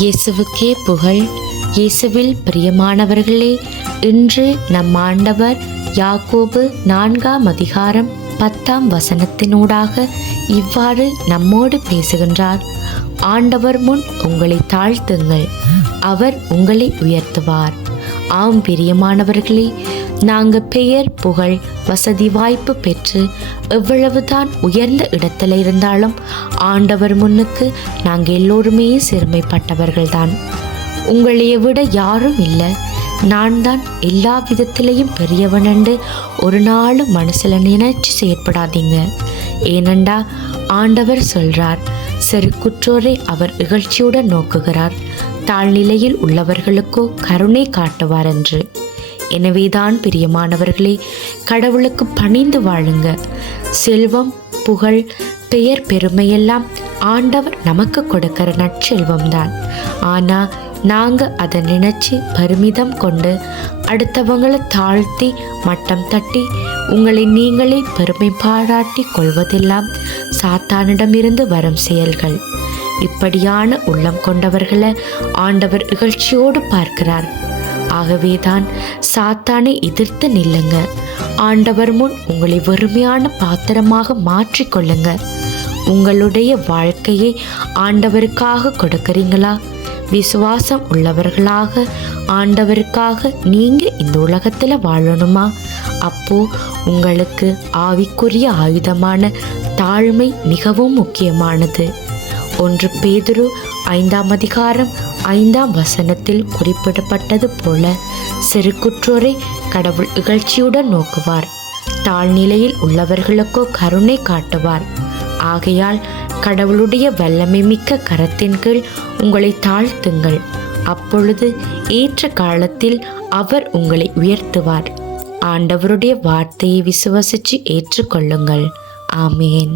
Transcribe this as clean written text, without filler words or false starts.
இயேசுவுக்கே புகழ். இயேசுவில் பிரியமானவர்களே, இன்று நம் ஆண்டவர் யாக்கோபு 4ஆம் அதிகாரம் 10ஆம் வசனத்தினூடாக இவ்வாறு நம்மோடு பேசுகின்றார். ஆண்டவர் முன் உங்களை தாழ்த்துங்கள், அவர் உங்களை உயர்த்துவார். ஆம் பிரியமானவர்களே, நாங்கள் பெயர், புகழ், வசதி வாய்ப்பு பெற்று எவ்வளவுதான் உயர்ந்த இடத்துல இருந்தாலும் ஆண்டவர் முன்னுக்கு நாங்கள் எல்லோருமே சிறுமைப்பட்டவர்கள்தான். உங்களைய விட யாரும் இல்லை, நான் தான் எல்லா விதத்திலையும் பெரியவனண்டு ஒரு நாளும் மனசில் நினைச்சு செயற்படாதீங்க. ஏனண்டா ஆண்டவர் சொல்றார், செருக்குற்றோரை அவர் இகழ்ச்சியுடன் நோக்குகிறார், தாழ்நிலையில் உள்ளவர்களுக்கோ கருணை காட்டுவார் என்று. எனவேதான் பிரியமானவர்களே, கடவுளுக்கு பணிந்து வாழுங்க. செல்வம், புகழ், பெயர், பெருமையெல்லாம் ஆண்டவர் நமக்கு கொடுக்கிற நற்செல்வம்தான். ஆனால் நாங்கள் அதை நினச்சி பெருமிதம் கொண்டு அடுத்தவங்களை தாழ்த்தி மட்டம் தட்டி உங்களை நீங்களே பெருமை பாராட்டி கொள்வதெல்லாம் சாத்தானிடமிருந்து வரும் செயல்கள். இப்படியான உள்ளம் கொண்டவர்களை ஆண்டவர் இகழ்ச்சியோடு பார்க்கிறார். ஆகவேதான் சாத்தானை எதிர்த்து நில்லுங்க. ஆண்டவர் முன் உங்களை வெறுமையான பாத்திரமாக மாற்றிக்கொள்ளுங்க. உங்களுடைய வாழ்க்கையை ஆண்டவருக்காக கொடுக்கிறீங்களா? விசுவாசம் உள்ளவர்களாக ஆண்டவருக்காக நீங்க இந்த உலகத்துல வாழணுமா? அப்போ உங்களுக்கு ஆவிக்குரிய ஆயுதமான தாழ்மை மிகவும் முக்கியமானது. 1 பேதுரு 5ஆம் அதிகாரம் 5ஆம் வசனத்தில் குறிப்பிடப்பட்டது போல, செருக்குற்றோரை கடவுள் இகழ்ச்சியுடன் நோக்குவார், தாழ்நிலையில் உள்ளவர்களுக்கோ கருணை காட்டுவார். ஆகையால் கடவுளுடைய வல்லமை மிக்க கரத்தின் கீழ் உங்களை தாழ்த்துங்கள். அப்பொழுது ஏற்ற காலத்தில் அவர் உங்களை உயர்த்துவார். ஆண்டவருடைய வார்த்தையை விசுவசித்து ஏற்றுக்கொள்ளுங்கள். ஆமேன்.